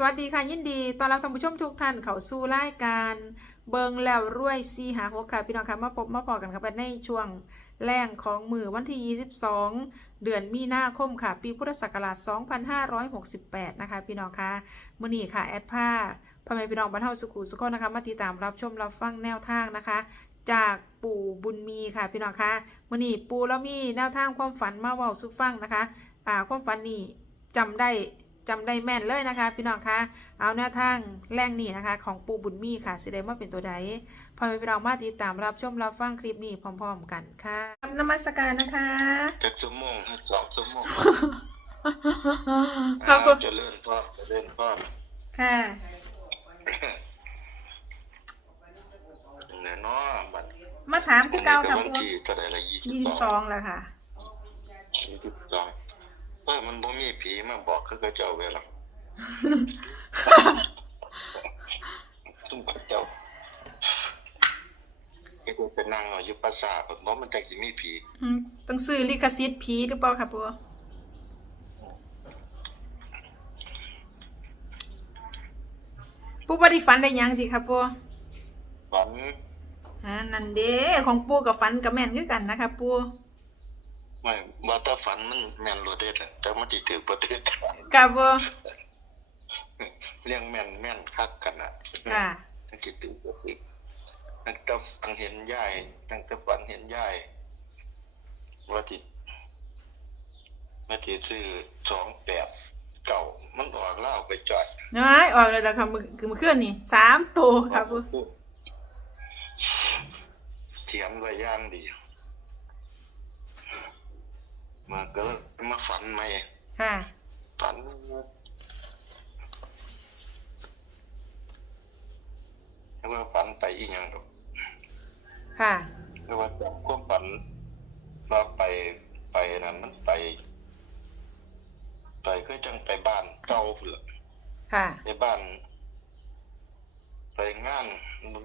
สวัสดีค่ะ ยินดีตอนรับท่านผู้ชมทุกท่านเข้าสู่รายการเบิงแล้วรวยซีหาหัวค่ะพี่น้องค่ะมาพบมาพอกันครับในช่วงแรงของมือวันที่ 22 เดือนมีนาคมค่ะ ปีพุทธศักราช 2568 นะคะ พี่น้องค่ะมื้อนี้ค่ะ แอดผ้าพ่อแม่พี่น้องบรรเทาสุขุสุขนะคะ มาติดตามรับชมรับฟังแนวทางนะคะ จากปู่บุญมีค่ะพี่น้องค่ะมื้อนี้ปู่แล้วมีแนวทางความฝันมาเว้าสู่ฟังนะคะอ่าความฝันนี่จำได้ จำได้แม่นเลยนะคะ พี่น้องคะเอาแนวทางแรงนี่นะคะ ของปูบุญมีค่ะสิได้มาเป็นตัวใดพอไปพี่น้องมาติดตามรับชมรับฟังคลิปนี้พร้อม ๆ กันค่ะนมัสการนะคะจักชั่วโมงสองชั่วโมงขอบคุณจะเลื่อนพ่อจะเลื่อนพ่อค่ะเนี่ยเนาะบัดมาถามคือเก่าค่ะวันปูที่เท่าไหร่ละยี่สิบยี่สิบสสอองงแล้วค่ะยี่สิบสองเออมันบ่มีผีมาบอกคือเขาเจ้าเวลาตุ้มเขาเจ้าไอ้กูเป็นนางเอาอยู่ภาษาทผมว่ามันจังสิมีผีอืมต้องซื้อลิขสิทธิ์ผีหรือเปล่าค่ะปูปูบริฟันได้หยังสิค่ะปูฝัน อ่านั่นเด้ของปูกับฟันกับแม่นคือกันนะคะปู ไม่ว่าถ้าฝันมันแม่นโลดเด็ดแหละแต่มันสิถือบ่ถือกับปูเรื่องแม่นแม่นคักกันน่ะค่ะตั้งกี่ตื่นก็คือตั้งแต่ฝันเห็นยายตั้งแต่ฝันเห็นยายว่าที่ว่าที่ซื้อสองแปดเก่ามันออกเล่าวไปจอดน้อยออกเลยแล้วค่ะมือคือมือเคลื่อนนี่สามตัวครับปูเทียมไว้ย่างดี มาก็มาฝันใหม่ค่ะ ฝันแล้วว่าฝันไปอีกอย่างดอกค่ะไม่ว่าจากความฝันว่าไปไปนั้นมันไป ไปคือจังไปบ้านเก่าพุ่นล่ะค่ะ ไปบ้าน ไปงาน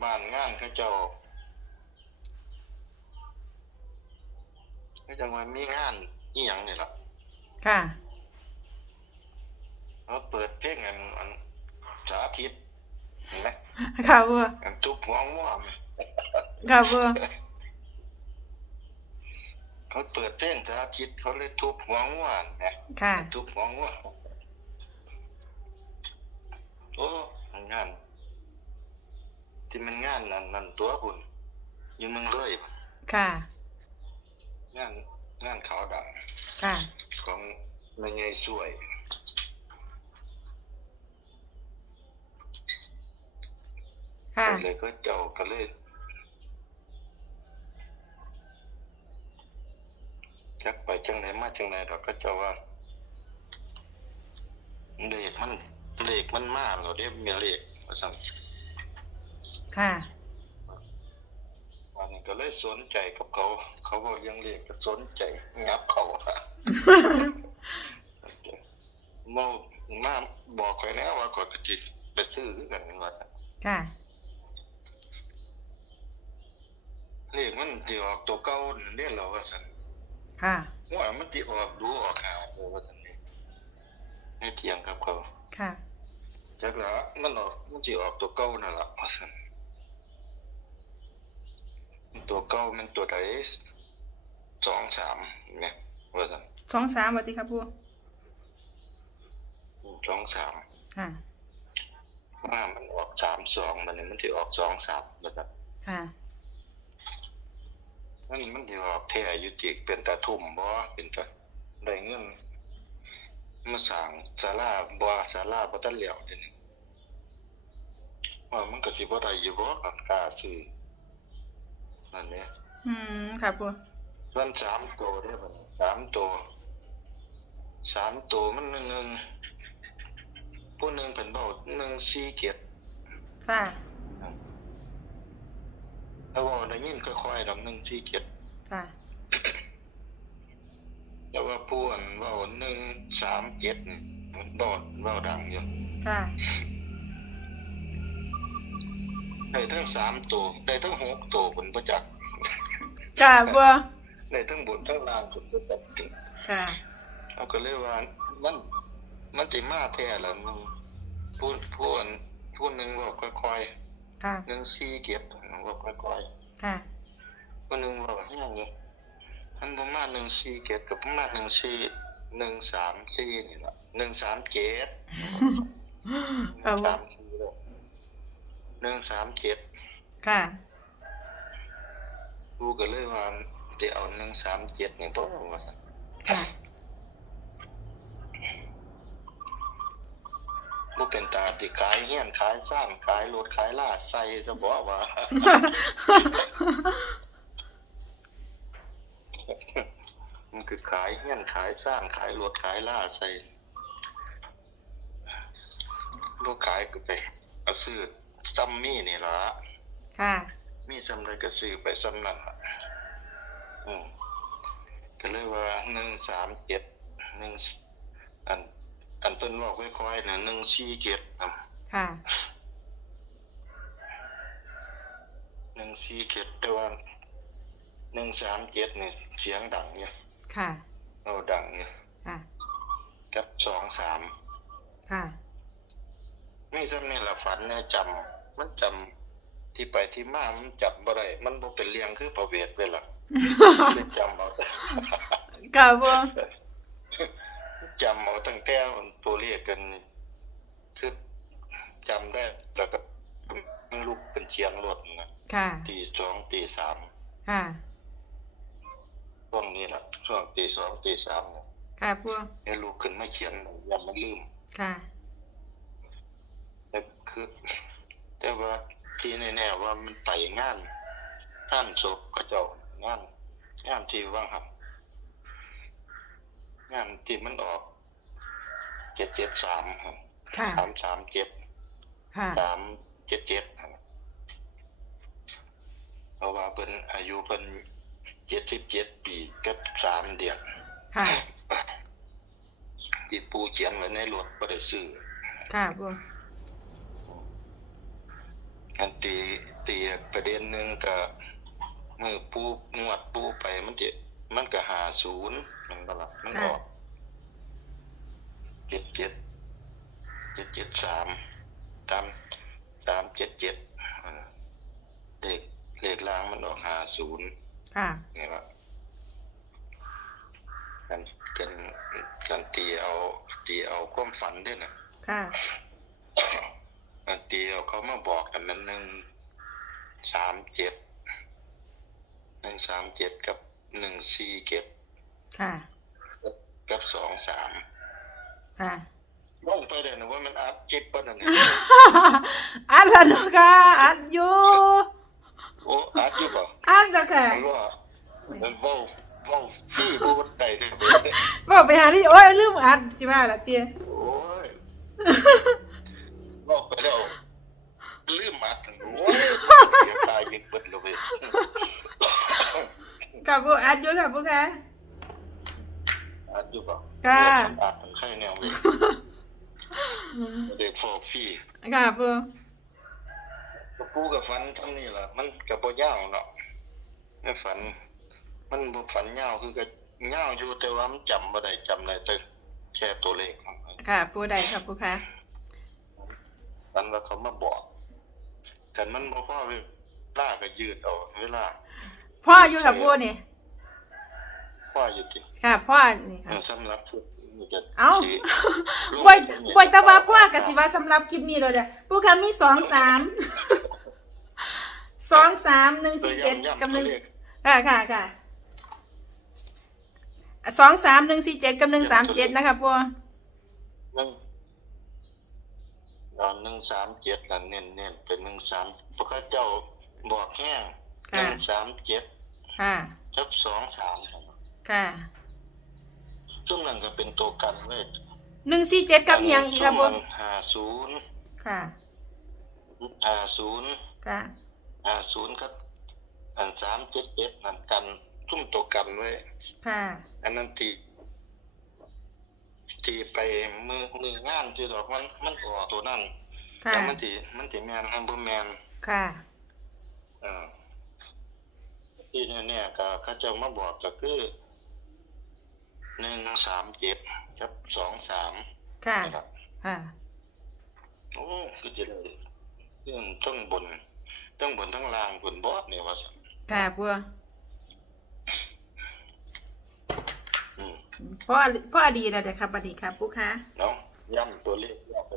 บ้านงานเขาเจ้าก็จังว่ามีงาน อีหยังนี่ล่ะค่ะเขาเปิดเพลงอันอันสาธิตเห็นไหมค่ะปูอันทุบหัวง่วงค่ะปูเขาเปิดเพลงสาธิตเขาเลยทุบหัวง่วงนะค่ะทุบหัวง่วงโอ้งานที่มันงานนั่นนั่นตัวคุณอยู่เมืองเลยค่ะงาน งานขาวดค่ะำของแม่ใหญ่สวยค่ะก็เลยก็เจ้าก็เลยจักไปจังไหนมาจังไหนเราก็เจ้าว่าเลขมันเลขมันมากเราได้มีเลขว่าสั่งค่ะ วันนี้ก็เลยสนใจกับเขา เขาบอกเลี้ยังเลขก็สนใจงับเขาค่ะเมามาบอกคอยแล้วว่าก่อนจิตไปซื้อคือกันว่าซั่นค่ะเลขมันสิออกตัวเก่านั่นเด้เราว่าซั่นค่ะว่ามันสิออกดูออกหาเออว่าซั่นนี่ให้เถียงกับเขาค่ะจักละมันออกมันสิออกตัวเก่านั่นล่ะว่าซั่น ตัวเก่ามันตัวใดสองสามเนี่ยว่าซั่นสองสามวัติครับปูสองสามค่ะว่ามันออกสามสองมันนี่มันสิออกสองสามว่าซั่นค่ะมันมันสิออกแท้อยู่ติเป็นตาทุ่มบ่เป็นตาได้เงินมาสร้างศาลาบ่ศาลาบ่ทันแล้วเดี๋ยวนี้ว่ามันก็สิบ่ได้อยู่บ่กันค่าซื้อ นั่นแหละอืมค่ะปูส่วนสามตัวเด้อบัดนี้สามตัวสามตัวมันหนึ่งหนึ่งผู้หนึ่งเพิ่นเว้าหนึ่งสี่เจ็ดค่ะแล้วเว่าได้ยินค่อยๆดำหนึ่งสี่เจ็ดค่ะแล้วว่าผู้อันเว้าหนึ่งสามเจ็ดนี่มันโดดเว้าดังอยู่ค่ะ ได้ทั้งสามตัวได้ทั้งหกตัวผลประจักษ์ค่ะปูได้ทั้งบนทั้งล่างผลประจักษ์ค่ะเขาก็เลยว่ามันมันสิมาแท้ละมึงพูดพูดพูดหนึ่งบอกค่อยค่ะๆหนึ่งสี่เก็บบอกค่อยค่ะๆพูดหนึ่งบอกแห้งเลยมันประมาณหนึ่งสี่เก็บกับประมาณหนึ่งสี่หนึ่งสามสี่นี่แหละหนึ่งสามเจ็ดหค่ะนึ่งปูสามสี่เลย หนึ่งสามเจ็ดค่ะ กูก็เลยว่าจะเอาหนึ่งสามเจ็ดนี่บอกว่าซั่นค่ะ บ่เป็นตาที่ขายเฮียนขายซ่านขายรถขายลาใส่จะบอกว่า มันคือขายเฮียนขายสร้างขายรถขายล่าใส่ลูกขายก็ไปเอาซื้อ ซัมมี่นี่ล่ะค่ะ มีซ้ำใดก็ซื้อไปซ้ำนั่นล่ะอืมก็เลยว่าหนึ่งสามเจ็ดหนึ่งอัน อันเพิ่นบอกค่อยๆนะหนึ่งสี่เจ็ดนะค่ะหนึ่งสี่เจ็ดแต่ว่าหนึ่งสามเจ็ดนี่เสียงดังเนี่ยค่ะเอาดังเนี่ยค่ะกับสองสามค่ะ มีซ้ำนี่ละฝันเนี่ยจำมันจำที่ไปที่มามันจำบ่ได้มันบ่เป็นเรียงคือประเวทเวล่ะเลยจำเอาค่ะปูจำเอาตั้งแต่ตัวเลขกัน คือจำได้แล้วก็ลุกเป็นเชียงรถนะค่ะตีสองตีสามค่ะช่วงนี้ล่ะช่วงตีสองตีสามเนี่ยค่ะปูให้ลุกขึ้นมาเขียนอย่ามาลืมค่ะแต่ คือแต่ว่าที่แน่ๆว่ามันไต่งานงานศพเขาเจ้างานงานที่ว่างครับงานที่มันออกเจ็ดเจ็ดสามครับค่ะสามสามเจ็ดค่ะสามเจ็ดเจ็ดครับเพราะว่าเป็นอายุเป็นเจ็ดสิบเจ็ดปีกับสามเดือนค่ะที่ปูเขียนไว้ในรถบ่ได้ซื้อค่ะปู อันตีตีประเด็นหนึ่งก็มือปูนวดปูไปมันจะมันก็หาศูนย์มันก็ละมันออกเจ็ดเจ็ดเจ็ดเจ็ดสามตามสามเจ็ดเจ็ดเลขเลขล่างมันออกหาศูนย์ค่ะนี่ละกันกันกันตีเอาตีเอาความฝันด้วยนะค่ะ อันตีเอาเขามาบอกกันนั้นหนึ่งสามเจ็ดหนึ่งสามเจ็ดกับหนึ่งสี่เจ็ดค่ะ กับสองสามค่ะลงไปเลยนะว่ามันอัดจิบปะนั่นเนี่ยอันละเนาะค่ะอันอยู่โอ้อัดอยู่ป่ะอันละค่ะมันว่ามันเว้าเว้าพี่พูดได้เลยบอกไปหาที่โอ้ยลืมอันจิว่าละเตี้ยโอ้ย บอกไปแล้วลืมอัดโอ้ยเสียตายยิงเบิดเลยกับปูอันอยู่ค่ะปูค่ะอัดอยู่ป่ะค่ะ อัดมันใครแนวเลยเด็กฟอกฟี่ค่ะปูก็ปูกับฝันทำนี่ล่ะ มันกับบ่ยาวเนาะไม่ฝัน มันบ่ฝันยาวคือก็ยาวอยู่แต่ว่ามันจำบ่ได้จำได้แต่แค่ตัวเลข ค่ะปูได้ค่ะปูค่ะ ฝันว่าเขามาบอกกันมันบ่พอเวลาก็ยืดเอาเวลาพ่ออยู่กับปูนี่พออยู่ติค่ะ พ่อนี่เอค่ะอสำหรับพวกนี่ก็เอ้าสิลงบ่อยตรงนี้บ่อยแตะว่าพ่อกับสิว่าสำหรับคลิปนี้เลยจ้ะปูค่ะมีสองสามสองสามหนึ่งสี่เจ็ดย้ำๆกับหนึ่งตัวเลขค่ะค่ะค่ะสองสามหนึ่งสี่เจ็ดกับหนึ่งสามเจ็ดนะคะปูห นึ่งอ่าหนึ่งสามเจ็ดนั่นเน้นเน้นเป็นหนึ่งสามพวกเขาเจ้าบอกแห้งหนึ่งสามเจ็ดค่ะกับสองสามค่ะช่วงนั้นก็เป็นตัวกันเว้ยหนึ่งสี่เจ็ดกับเฮียงอีกครับปูห้าศูนย์ค่ะห้าศูนย์ค่ะห้าศูนย์ครับ อันสามเจ็ดเจ็ดนั่นกันทุ่มตัวกันไว้ค่ะ อันนั้นตี ตีไปมือมืองานที่ดอกมันมันออกตัวนั่นค่ะ แล้วมันตีมันตีแมนฮัมเบอร์แมนค่ะ เออที่เนี่ยๆก็เขาเจะมาบอกก็คือหนึ่งสามเจ็ดกับสองสามค่ะ นะครับค่ะ โอ้คือจะได้เรื่องต้องบนต้องบนทั้งล่างบนบอดเนี่ยว่าซั่นค่ะปูอืม เพราะเพราะอดีตแล้วเดี๋ยวครับอดีตครับปูคะเนาะย่ำตัวเลขย่ำไป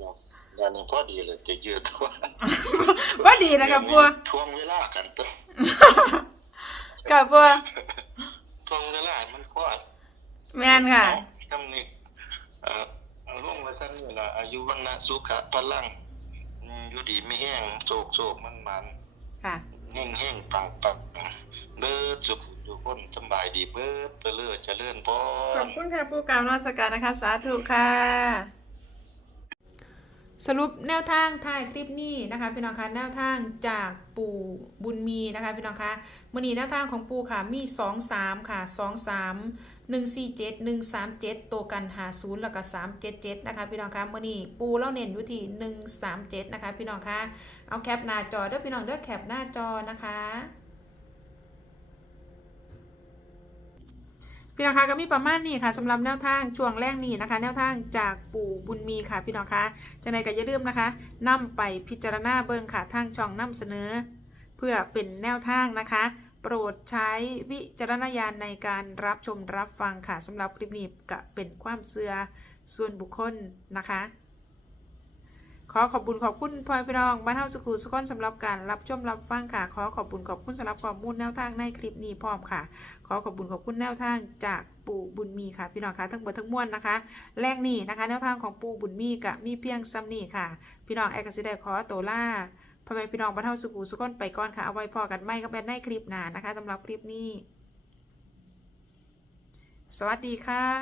เนาะงานนี้พอดีเลยจะยืดตัวว่าดีนะครับปูทวงเวลากันตัวกับปูทวงเวลาให้มันพอแม่นค่ะคำนี้เอ่อเอาร่วมไว้สั้นนี่ล่ะอายุวันนะสุขะพลังอืมอยู่ดีไม่แห้งโศกโศกมันมันค่ะแห้งแห้งปังปัง เบิดสุขทุกคนสำบายดีเบิดเปเลือเจริญพขอบคุณค่ะปูกล่าวนมัสการนะคะ สาธุค่ะ สรุปแนวทางท้ายคลิปนี้นะคะพี่น้องคะแนวทางจากปู่บุญมีนะคะพี่น้องคะมือนีแนวทางของปู่ค่ะมี 2 3 ค่ะ 2 3 1 4 7 1 3 7 ตัวกันหา0แล้วก็3 7 7 นะคะพี่น้องคะมือนี้ปูเล่าเน้นอยู่ที่ 1 3 7 นะคะพี่น้องคะเอาแคปหน้าจอเด้อพี่น้องเด้อแคปหน้าจอนะคะ พี่น้องคะก็มีประมาณนี้ค่ะสำหรับแนวทางช่วงแรกนี้นะคะ แนวทางจากปู่บุญมีค่ะพี่น้องคะจะในก็อย่าลืมนะคะนำไปพิจารณาเบิ่งค่ะทางช่องนำเสนอ เพื่อเป็นแนวทางนะคะ โปรดใช้วิจารณญาณในการรับชมรับฟังค่ะสำหรับคลิปนี้ก็เป็นความเสื่อส่วนบุคคลนะคะ อขอบคุณขอบคุณพ่อพี่น้องบ้านเฮาสุขุสุขคนสำหรับการรับชมรับฟังค่ะ ขอขอบคุณขอบคุณสำหรับข้อมูลแนวทางในคลิปนี้พร้อมค่ะ ขอขอบคุณขอบคุณแนวทางจากปู่บุญมีค่ะพี่น้องคะทั้งหมดทั้งมวลนะคะ แรกนี่นะคะ แนวทางของปู่บุญมีกับมีเพียงซ้ำนี่ค่ะ พี่น้องแอกสิได้ขอตัวล่าพ่อแม่พี่น้องบ้านเฮาสุขุสุขคนไปก่อนค่ะเอาไว้พอกันไม่ก็เป็นในคลิปหน้านะคะสำหรับคลิปนี้ สวัสดีค่ะ